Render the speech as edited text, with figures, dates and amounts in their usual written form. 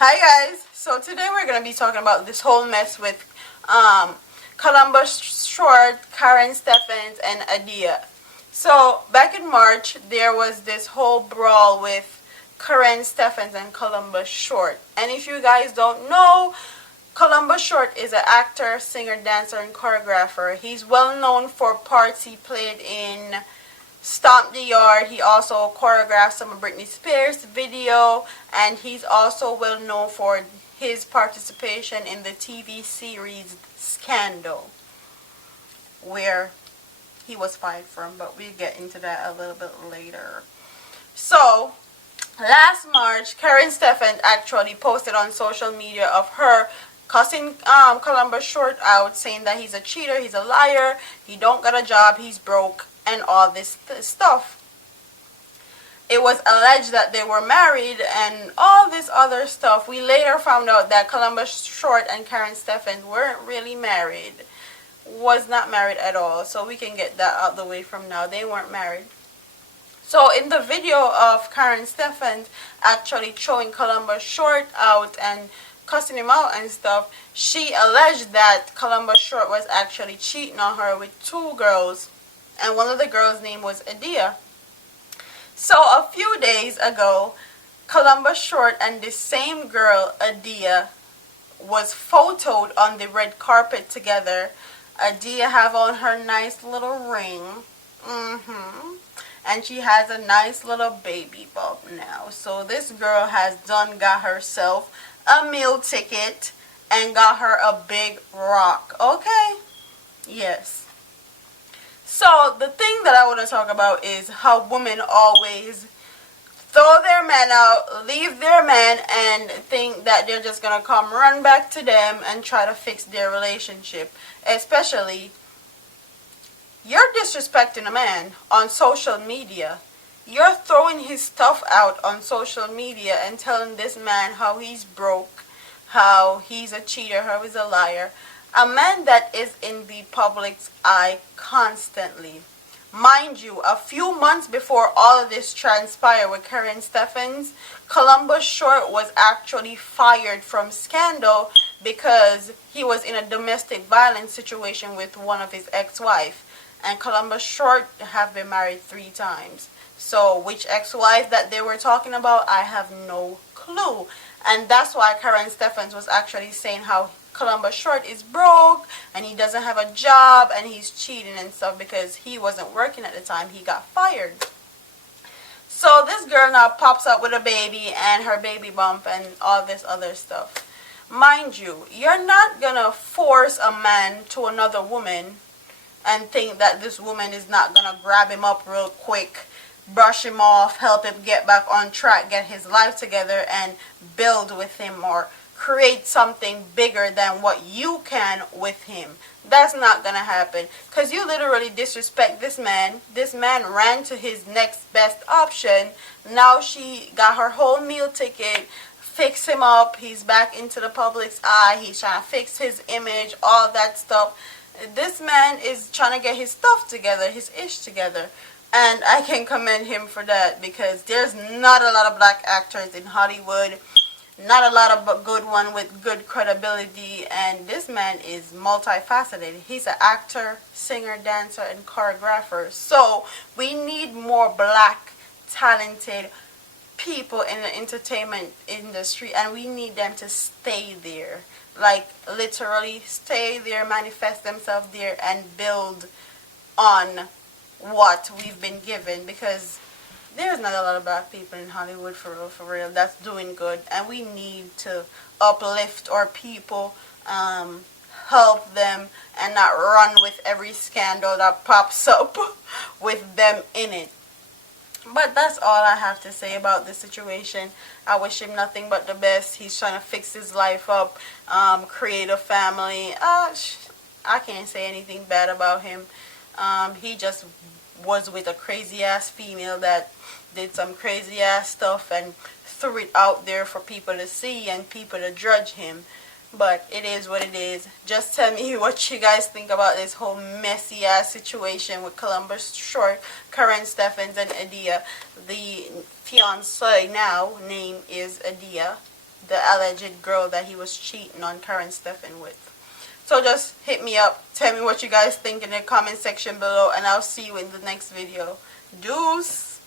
Hi guys, so today we're going to be talking about this whole mess with Columbus Short, Karen Steffens, and Adia. So back in March, there was this whole brawl with Karen Steffens and Columbus Short. And if you guys don't know, Columbus Short is an actor, singer, dancer, and choreographer. He's well known for parts he played in Stomp the Yard. He also choreographed some of Britney Spears' video, and he's also well known for his participation in the TV series Scandal, where he was fired from, but we'll get into that a little bit later. So, last March, Karen Steffens actually posted on social media of her cussing Columbus Short out, saying that he's a cheater, he's a liar, he don't got a job, he's broke, and all this stuff. It was alleged that they were married and all this other stuff. We later found out that Columbus Short and Karen Steffens weren't really married. Was not married at all. So we can get that out the way from now. They weren't married. So in the video of Karen Steffens actually showing Columbus Short out and cussing him out and stuff, she alleged that Columbus Short was actually cheating on her with two girls, and one of the girls' name was Adia. So a few days ago, Columbus Short and the same girl, Adia, was photoed on the red carpet together. Adia have on her nice little ring. And she has a nice little baby bump now. So this girl has got herself a meal ticket and got her a big rock. Okay? Yes. So the thing that I want to talk about is how women always throw their man out, leave their man, and think that they're just going to come run back to them and try to fix their relationship. Especially, you're disrespecting a man on social media. You're throwing his stuff out on social media and telling this man how he's broke, how he's a cheater, how he's a liar. A man that is in the public's eye constantly. Mind you, a few months before all of this transpired with Karen Steffens, Columbus Short was actually fired from Scandal because he was in a domestic violence situation with one of his ex-wives. And Columbus Short have been married 3 times. So which ex-wife that they were talking about, I have no clue. And that's why Karen Steffens was actually saying how Columbus Short is broke and he doesn't have a job and he's cheating and stuff because he wasn't working at the time he got fired. So this girl now pops up with a baby and her baby bump and all this other stuff. Mind you, you're not gonna force a man to another woman and think that this woman is not gonna grab him up real quick, brush him off, help him get back on track, get his life together, and build with him or create something bigger than what you can with him. That's not gonna happen because you literally disrespect this man. This man ran to his next best option. Now she got her whole meal ticket, fix him up, he's back into the public's eye, he's trying to fix his image, all that stuff. This man is trying to get his stuff together, his ish together. And I can commend him for that because there's not a lot of black actors in Hollywood. Not a lot of good one with good credibility. And this man is multifaceted. He's an actor, singer, dancer, and choreographer. So we need more black, talented people in the entertainment industry. And we need them to stay there. Like literally stay there, manifest themselves there, and build on what we've been given, because there's not a lot of black people in Hollywood for real that's doing good, and we need to uplift our people, help them, and not run with every scandal that pops up with them in it. But that's all I have to say about this situation. I wish him nothing but the best. He's trying to fix his life up, create a family. I can't say anything bad about him. He just was with a crazy ass female that did some crazy ass stuff and threw it out there for people to see and people to judge him. But it is what it is. Just tell me what you guys think about this whole messy ass situation with Columbus Short, Karen Steffens, and Adia. The fiance now name is Adia. the alleged girl that he was cheating on Karen Stephan with. So just hit me up. Tell me what you guys think in the comment section below. And I'll see you in the next video. Deuce.